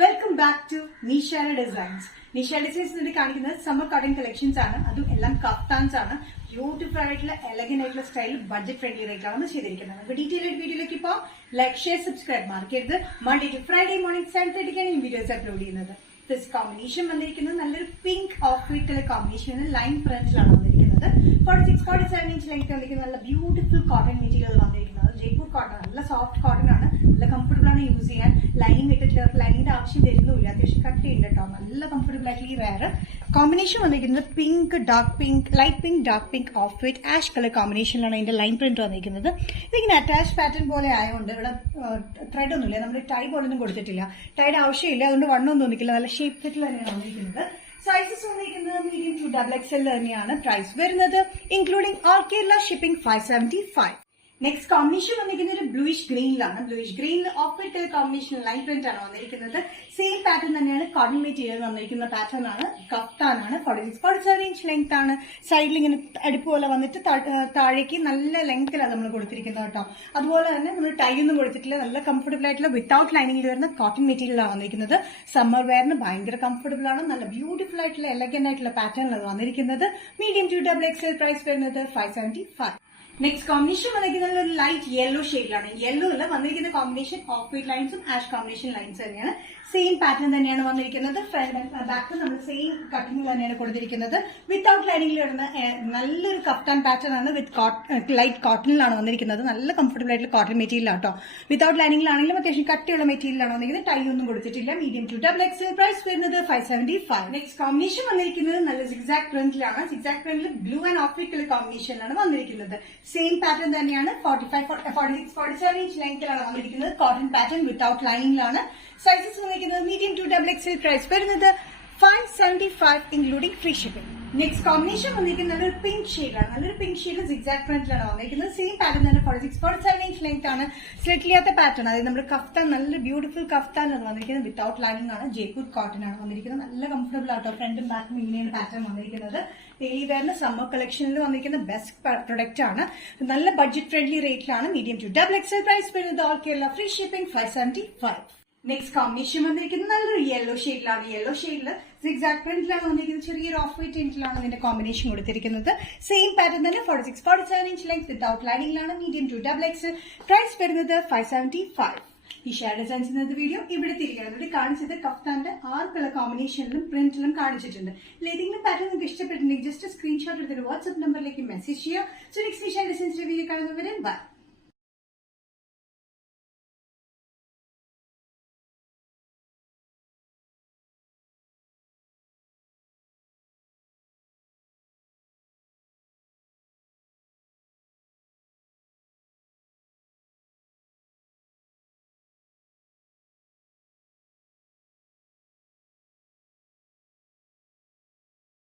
Welcome back to Nishara designs. Nishara designs വേണ്ടി കാണിക്കുന്നത് summer cotton collections ആണ്. അതും എല്ലാം കഫ്താൻസ് ആണ്. ബ്യൂട്ടിഫുൾ ആയിട്ടുള്ള എലഗന്റ് ആയിട്ടുള്ള സ്റ്റൈൽ ബഡ്ജറ്റ് ഫ്രണ്ട്ലി റേറ്റിലാണ് ചെയ്തിരിക്കുന്നത്. നമുക്ക് ഡീറ്റെയിൽ ആയിട്ട് വീഡിയോയിലേക്ക് ഇപ്പോൾ ലൈക്ക് ഷെയർ സബ്സ്ക്രൈബ് മറക്കരുത്. മൺഡേ ടു ഫ്രൈഡേ മോർണിംഗ് 7:30 ഈ വീഡിയോസ് അപ്ലോഡ് ചെയ്യുന്നത്. ദിസ് കോമ്പിനേഷൻ വന്നിരിക്കുന്നത് നല്ലൊരു pink off white colour combination line ഫ്രണ്ട്സിലാണ് വന്നിരിക്കുന്നത്. 46-47 ഇഞ്ച് ലെങ്ത് വന്നിരിക്കുന്നത് നല്ല ബ്യൂട്ടിഫുൾ കോട്ടൺ മെറ്റീരിയൽ വന്നിരിക്കുന്നത്. ജയ്പൂർ കോട്ടൺ നല്ല സോഫ്റ്റ് കോട്ടൺ ആണ്. നല്ല കംഫർട്ടബിൾ ആണ് യൂസ് ചെയ്യാൻ. ലൈനിങ് ഇട്ടിട്ട് ലൈനിന്റെ ആവശ്യം വരുന്നില്ല. അത്യാവശ്യം കട്ട് ചെയ്യുന്നുണ്ട് കേട്ടോ. നല്ല കംഫർട്ടബിൾ ആയിട്ട് ഈ വെയർ കോമ്പിനേഷൻ വന്നിരിക്കുന്നത് pink dark pink light pink dark pink off white ash colour കോമ്പിനേഷനിലാണ് ഇതിന്റെ ലൈൻ പ്രിന്റ് വന്നിരിക്കുന്നത്. ഇതിങ്ങനെ അറ്റാച്ച് പാറ്റേൺ പോലെ ആയതുകൊണ്ട് ഇവിടെ ത്രെഡ് ഒന്നുമില്ല. നമ്മൾ ടൈ പോലൊന്നും കൊടുത്തിട്ടില്ല. ടൈഡ് ആവശ്യമില്ല. അതുകൊണ്ട് വണ്ണമൊന്നും തോന്നിക്കില്ല. നല്ല ഷേപ്പ് സെറ്റിൽ തന്നെയാണ് വന്നിരിക്കുന്നത്. സൈസസ് വന്നിരിക്കുന്നത് മീഡിയം ടു XXL തന്നെയാണ്. പ്രൈസ് വരുന്നത് including all Kerala shipping 575. Next combination വന്നിരിക്കുന്നത് ഒരു ബ്ലൂയിഷ് ഗ്രീനിലാണ്. ബ്ലൂയിഷ് ഗ്രീനിൽ off white colour combination line print ആണ് വന്നിരിക്കുന്നത്. സെയിം പാറ്റേൺ തന്നെയാണ്. കോട്ടൺ മെറ്റീരിയൽ വന്നിരിക്കുന്ന പാറ്റേൺ ആണ്. കഫ്താനാണ്. 46-47 ഇഞ്ച് ലെങ്ത് ആണ്. സൈഡിൽ ഇങ്ങനെ അടുപ്പ് പോലെ വന്നിട്ട് താഴേക്ക് നല്ല ലെങ്ത്തിലാണ് നമ്മൾ കൊടുത്തിരിക്കുന്നത് കേട്ടോ. അതുപോലെ തന്നെ നമ്മൾ ടൈ ഒന്നും കൊടുത്തിട്ടില്ല. നല്ല കംഫർട്ടബിൾ ആയിട്ടുള്ള വിത്തൌട്ട് ലൈനിങ്ങിൽ വരുന്ന കോട്ടൺ മെറ്റീരിയലാണ് വന്നിരിക്കുന്നത്. സമ്മർ വെയറിന് ഭയങ്കര കംഫർട്ടബിൾ ആണ്. നല്ല ബ്യൂട്ടിഫുൾ ആയിട്ടുള്ള എലഗന്റ് ആയിട്ടുള്ള പാറ്റേണിലാണ് വന്നിരിക്കുന്നത്. മീഡിയം ടു XXL പ്രൈസ് വരുന്നത് 575. നെക്സ്റ്റ് കോമ്പിനേഷൻ വന്നിരിക്കുന്നത് ഒരു ലൈറ്റ് യെല്ലോ ഷെയ്ഡിലാണ്. യെല്ലോയിൽ വന്നിരിക്കുന്ന കോമ്പിനേഷൻ ഓഫ് വൈറ്റ് ലൈൻസും ആഷ് കോമ്പിനേഷൻ ലൈൻസ് തന്നെയാണ്. സെയിം പാറ്റേൺ തന്നെയാണ് വന്നിരിക്കുന്നത്. ഫ്രണ്ട് ആൻഡ് ബാക്ക് നമ്മൾ സെയിം കട്ടിംഗ് തന്നെയാണ് കൊടുത്തിരിക്കുന്നത്. വിത്തൌട്ട് ലൈനിങ്ങിൽ വരുന്ന നല്ലൊരു കഫ്താൻ പാറ്റേൺ ആണ്. വിത്ത് ലൈറ്റ് കോട്ടണിലാണ് വന്നിരിക്കുന്നത്. നല്ല കംഫർട്ടബിൾ ആയിട്ടുള്ള കോട്ടൺ മെറ്റീരിയൽ ആട്ടോ. വിത്തൌട്ട് ലൈനിങ്ങിലാണെങ്കിലും അത്യാവശ്യം കട്ടിയുള്ള മെറ്റീരിയലാണ് വന്നിരിക്കുന്നത്. ടൈ ഒന്നും കൊടുത്തിട്ടില്ല. മീഡിയം ടു XXL പ്രൈസ് വരുന്നത് 575. നെക്സ്റ്റ് കോമ്പിനേഷൻ വന്നിരിക്കുന്നത് നല്ല സിക്സാക് പ്രിന്റിലാണ്. സിക്സാക് പ്രിന്റിൽ blue and off white colour കോമ്പിനേഷനിലാണ് വന്നിരിക്കുന്നത്. സെയിം പാറ്റേൺ തന്നെയാണ്. 46-47 ഇഞ്ച് ലെങ്ത്തിലാണ് വന്നിരിക്കുന്നത്. കോട്ടൺ പാറ്റേൺ വിത്തൌട്ട് ലൈനിങ്ങിലാണ്. സൈസസ് വന്നിരിക്കുന്നത് മീഡിയം ടു XXL പ്രൈസ് വരുന്നത് 575 including free shipping. Next combination വന്നിരിക്കുന്നത് നല്ലൊരു പിങ്ക് ഷെയ്ഡാണ്. നല്ലൊരു പിങ്ക് ഷെയ്ഡ് സിക്സാക് പ്രിന്റിലാണ് വന്നിരിക്കുന്നത്. സെയിം പാറ്റേൺ തന്നെ. 46-47 ഇഞ്ച് ലെങ്ത് ആണ്. സ്ലിറ്റില്ലാത്ത പാറ്റേൺ. അതായത് നമ്മുടെ കഫ്താൻ നല്ല ബ്യൂട്ടിഫുൾ കഫ്താനാണ് വന്നിരിക്കുന്നത്. വിത്തൌട്ട് ലൈനിങ് ആണ്. ജയ്പൂർ കോട്ടൺ ആണ് വന്നിരിക്കുന്നത്. നല്ല കംഫർട്ടബിൾ ആട്ടോ. ഫ്രണ്ടും ബാക്കും ഇങ്ങനെയാണ് പാറ്റേൺ വന്നിരിക്കുന്നത്. ഡെയിലി വെയറിന് സമ്മർ കളക്ഷനിൽ വന്നിരിക്കുന്ന ബെസ്റ്റ് പ്രൊഡക്റ്റ് ആണ്. നല്ല ബഡ്ജറ്റ് ഫ്രണ്ട്ലി റേറ്റിലാണ്. മീഡിയം ടു XXL പ്രൈസ് വരുന്നത് all Kerala free shipping 575. Next combination വന്നിരിക്കുന്നത് നല്ലൊരു യെല്ലോ ഷെയ്ഡിലാണ്. യെല്ലോ ഷെയ്ഡിൽ സിക്സാക് പ്രിന്റിലാണ് വന്നിരിക്കുന്നത്. ചെറിയൊരു ഓഫ് വൈറ്റ് പ്രിന്റിലാണ് ഇതിന്റെ കോമ്പിനേഷൻ കൊടുത്തിരിക്കുന്നത്. സെയിം പാറ്റേൺ തന്നെ. 46-47 ഇഞ്ച് ലെങ്ത് വിത്തൌട്ട് ലൈനിങ്ങിലാണ്. മീഡിയം ടു XXL പ്രൈസ് വരുന്നത് 575. ഈ ഷെയർ ഡിസൈൻസ് എന്ന വീഡിയോ ഇവിടെ തിരികെ കാണിച്ചത് കഫ്താന്റെ 6 കളർ കോമ്പിനേഷനിലും പ്രിന്റിലും കാണിച്ചിട്ടുണ്ട്. ഏതെങ്കിലും പാറ്റേൺ നിങ്ങൾക്ക് ഇഷ്ടപ്പെട്ടിട്ടുണ്ടെങ്കിൽ ജസ്റ്റ് സ്ക്രീൻഷോട്ട് എടുത്തിട്ട് വാട്സ്ആപ്പ് നമ്പറിലേക്ക് മെസ്സേജ് ചെയ്യുക. So next share designs video കാണുന്നവരെ ബൈ.